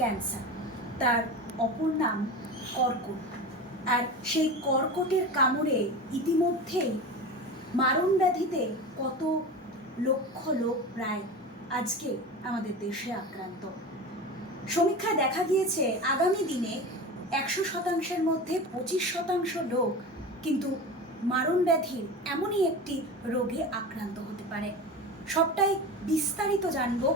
Cancer, তার অপর নাম কর্কট। আর সেই কর্কটের কামড়ে ইতিমধ্যেই মারণ ব্যাধিতে কত লক্ষ লোক প্রায় আজকে আমাদের দেশে আক্রান্ত। সমীক্ষায় দেখা গিয়েছে আগামী দিনে 100%-এর মধ্যে 25% লোক কিন্তু মারণ ব্যাধির এমনই একটি রোগে আক্রান্ত হতে পারে। সবটাই বিস্তারিত জানবো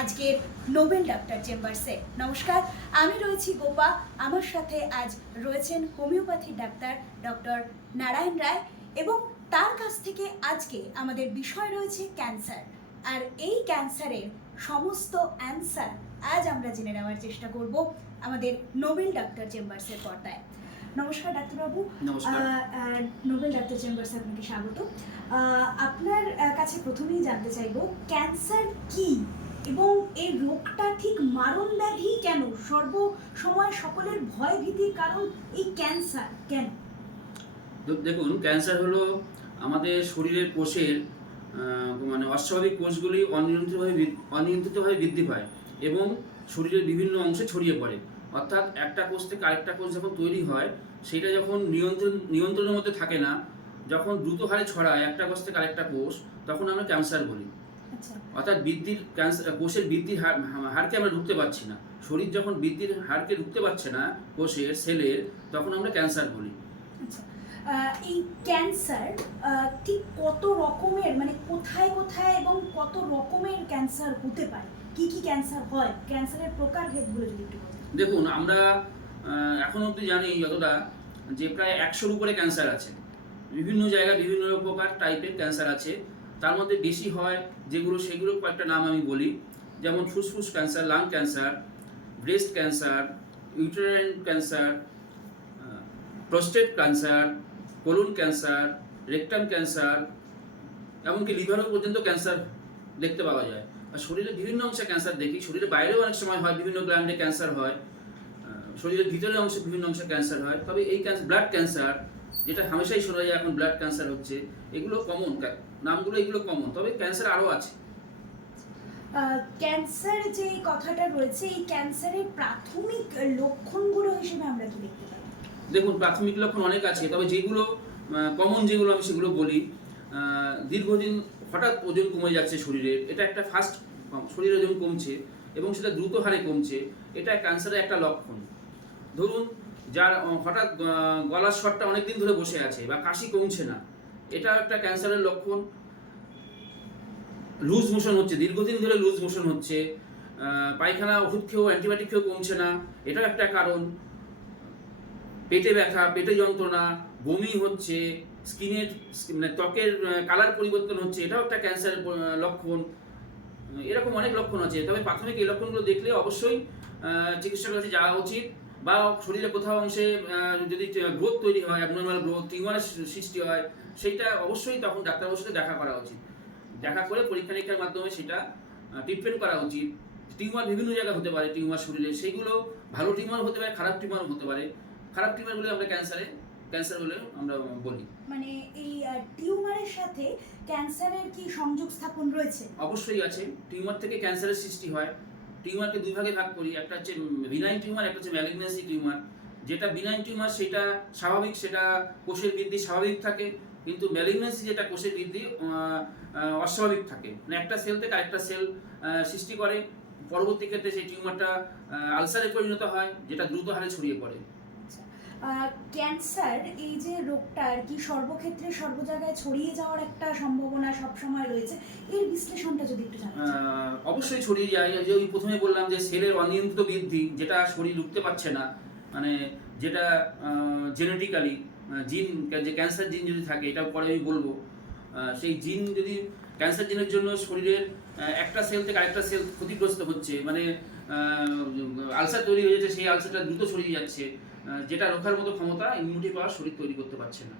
আজকের নোবেল ডাক্তার চেম্বার্সে। নমস্কার, আমি রয়েছি গোপা। আমার সাথে আজ রয়েছেন হোমিওপ্যাথির ডাক্তার ডক্টর নারায়ণ রায়, এবং তার কাছ থেকে আজকে আমাদের বিষয় রয়েছে ক্যান্সার। আর এই ক্যান্সারের সমস্ত অ্যান্সার আজ আমরা জেনে নেওয়ার চেষ্টা করব আমাদের নোবেল ডাক্তার চেম্বার্সের পর্দায়। নমস্কার ডাক্তারবাবু। নমস্কার। নোবেল ডাক্তার চেম্বার্সে আপনাকে স্বাগত। আপনার কাছে প্রথমেই জানতে চাইবো ক্যান্সার কি, এবং এই রোগটা ঠিক মারণ ব্যাধি কেন, সর্বসময় সকলের ভয় ভীতির কারণ এই ক্যান্সার কেন? দেখুন, ক্যান্সার হলো আমাদের শরীরের কোষের মানে অস্বাভাবিক কোষগুলি অনিয়ন্ত্রিতভাবে বৃদ্ধি পায় এবং শরীরের বিভিন্ন অংশে ছড়িয়ে পড়ে। অর্থাৎ একটা কোষ থেকে আরেকটা কোষ যখন তৈরি হয়, সেটা যখন নিয়ন্ত্রণের মধ্যে থাকে না, যখন দ্রুত হারে ছড়ায় একটা কোষ থেকে আরেকটা কোষ, তখন আমরা ক্যান্সার বলি। অর্থাৎ কোষের বৃদ্ধির হারকে আমরা রুখতে পারছি না। শরীর যখন বৃদ্ধির হারকে রুখতে পারছে না কোষের সেলের, তখন আমরা ক্যান্সার বলি। এই ক্যান্সার ঠিক কত রকমের, মানে কোথায় কোথায় এবং কত রকমের ক্যান্সার হতে পারে, কি কি ক্যান্সার হয়, ক্যান্সারের প্রকারভেদগুলো যদি একটু বলেন। দেখুন, আমরা এখন অবধি জানি যতটা, যে প্রায় 100-র উপরে ক্যান্সার আছে। বিভিন্ন জায়গায় বিভিন্ন প্রকার টাইপের ক্যান্সার আছে। তার মধ্যে বেশি হয় সেগুলো কয়েকটা নাম আমি বলি। যেমন ফুসফুস cancer, lung cancer, breast cancer, uterine cancer, prostate cancer, colon cancer, rectum cancer, এমনকি লিভারও পর্যন্ত ক্যান্সার দেখতে পাওয়া যায়। আর শরীরের বিভিন্ন অংশে ক্যান্সার দেখি, শরীরের বাইরেও অনেক সময় হয়, বিভিন্ন গ্ল্যান্ডে ক্যান্সার হয়, শরীরের ভিতরের অংশে বিভিন্ন অংশে ক্যান্সার হয়। তবে এই ব্লাড ক্যান্সার, যেটা হামেশাই শোনা যায় এখন ব্লাড ক্যান্সার হচ্ছে, এগুলো কমন নামগুলো, এগুলো কমন। তবে ক্যান্সার আরও আছে। ক্যান্সার যে কথাটা রয়েছে, এই ক্যান্সারের প্রাথমিক লক্ষণগুলো হিসেবে আমরা কি দেখতে পাই? দেখুন, প্রাথমিক লক্ষণ অনেক আছে, তবে যেগুলো কমন যেগুলো আমি সেগুলো বলি। দীর্ঘদিন হঠাৎ ওজন কমে যাচ্ছে শরীরের, এটা একটা ফার্স্ট। শরীরের ওজন কমছে এবং সেটা দ্রুত হারে কমছে, এটা ক্যান্সারের একটা লক্ষণ। ধরুন, যার হঠাৎ গলার স্বরটা অনেকদিন ধরে বসে আছে বা কাশি কমছে না, এটা একটা ক্যান্সারের লক্ষণ। লুজ মোশন হচ্ছে, দীর্ঘদিন ধরে লুজ মোশন হচ্ছে, পায়খানা ওষুধ খেয়েও অ্যান্টিবায়োটিক খেয়েও কমছে না, এটাও একটা কারণ। পেটে ব্যথা, পেটে যন্ত্রণা, বমি হচ্ছে, মানে ত্বকের কালার পরিবর্তন হচ্ছে, এটাও একটা ক্যান্সারের লক্ষণ। এরকম অনেক লক্ষণ আছে। তবে প্রাথমিক এই লক্ষণগুলো দেখলে অবশ্যই চিকিৎসকের কাছে যাওয়া উচিত। বা শরীরে কোথাও অংশে যদি গ্রোথ তৈরি হয়, অ্যাবনর্মাল গ্রোথ, টিউমারের সৃষ্টি হয়, সেইটা অবশ্যই তখন ডাক্তারবাবুর সাথে দেখা করা উচিত। দেখা করে পরীক্ষা নিরীক্ষার মাধ্যমে সেটা ট্রিটমেন্ট করা উচিত। টিউমার বিভিন্ন জায়গায় হতে পারে, টিউমার শরীরে, সেইগুলো ভালো টিউমার হতে পারে, খারাপ টিউমারও হতে পারে। খারাপ টিউমারগুলো আমরা ক্যান্সার বলে আমরা বলি। মানে এই টিউমারের সাথে ক্যান্সারের কি সংযোগ স্থাপন রয়েছে? অবশ্যই আছে। টিউমার থেকে ক্যান্সারের সৃষ্টি হয়। টিউমারকে দুই ভাগে ভাগ করি, একটা হচ্ছে বিনাইন টিউমার, একটা হচ্ছে ম্যালিগন্যান্সি টিউমার। যেটা বিনাইন টিউমার সেটা স্বাভাবিক, সেটা কোষের বৃদ্ধি স্বাভাবিক থাকে, কিন্তু ম্যালিগন্যান্সি যেটা কোষের বৃদ্ধি অস্বাভাবিক থাকে, মানে একটা সেল থেকে আরেকটা সেল সৃষ্টি করে। পরবর্তী ক্ষেত্রে সেই টিউমারটা আলসারে পরিণত হয়, যেটা দ্রুত হারে ছড়িয়ে পড়ে। ক্যান্সার এই যে রোগটা আর কি সর্বক্ষেত্রে সর্ব জায়গায় ছড়িয়ে যাওয়ার একটা সম্ভাবনা সবসময় রয়েছে, এর বিশ্লেষণটা যদি একটু জানান। অবশ্যই ছড়িয়ে যায়। যে ওই প্রথমে বললাম যে সেলের অনিয়ন্ত্রিত বৃদ্ধি, যেটা শরীর রুখতে পারছে না, মানে যেটা জেনেটিক্যালি জিন, যে ক্যান্সার জিন যদি থাকে, এটা পরে আমি বলবো। সেই জিন যদি ক্যান্সার জিনের জন্য শরীরের একটা সেল থেকে আরেকটা সেল ক্ষতিগ্রস্ত হচ্ছে, মানে আলসার তৈরি হয়ে যাচ্ছে, সেই আলসারটা দ্রুত ছড়িয়ে যাচ্ছে, যেটা রোখার মতো ক্ষমতা ইমিউনিটি পাওয়ার শরীর তৈরি করতে পারছে না।